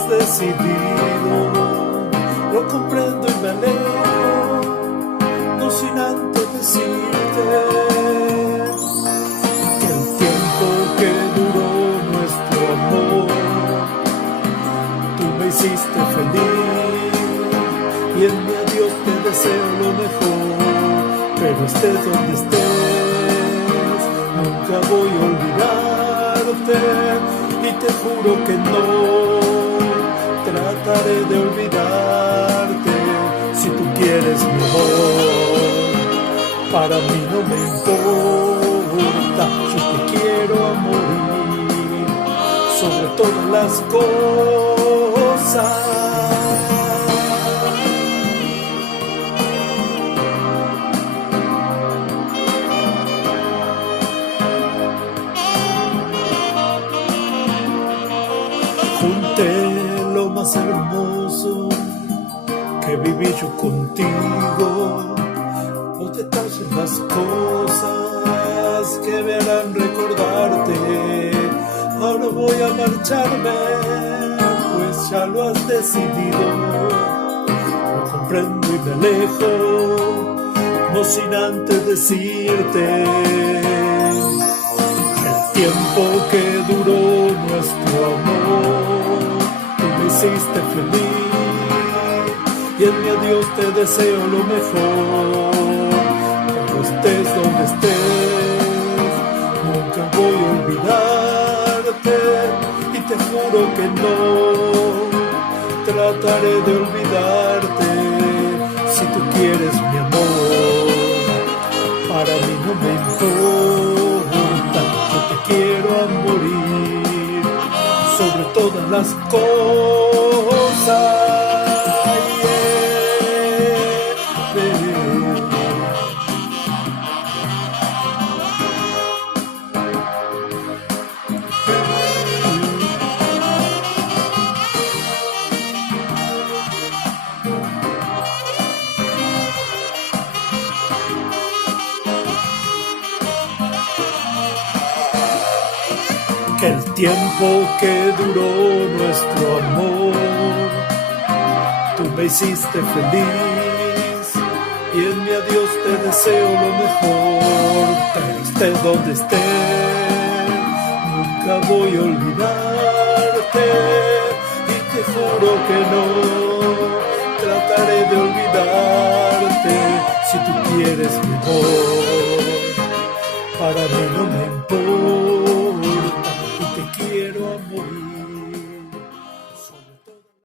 has decidido, lo comprendo y me alegro, no sin antes decirte que el tiempo que duró nuestro amor, tú me hiciste feliz y en mi adiós te deseo lo mejor, pero estés donde estés, nunca voy a olvidarte y te juro que no trataré de olvidarte. Si tú quieres mi amor, para mí no me importa, yo te quiero a morir sobre todas las cosas. Junté lo más hermoso que viví yo contigo, los detalles, las cosas que me harán recordarte. Ahora voy a marcharme, pues ya lo has decidido. Lo comprendo y me alejo, no sin antes decirte el tiempo que duró nuestro amor, tú me hiciste feliz y en mi adiós te deseo lo mejor. Cuando estés donde estés, nunca voy a olvidarte y te juro que no trataré de olvidarte. Si tú quieres mi amor, para mí no me importa, yo te quiero a morir sobre todas las cosas. Que el tiempo que duró nuestro amor, tú me hiciste feliz y en mi adiós te deseo lo mejor. Pero estés donde estés, nunca voy a olvidarte y te juro que no trataré de olvidarte. Si tú quieres mi amor, para mí no me importa,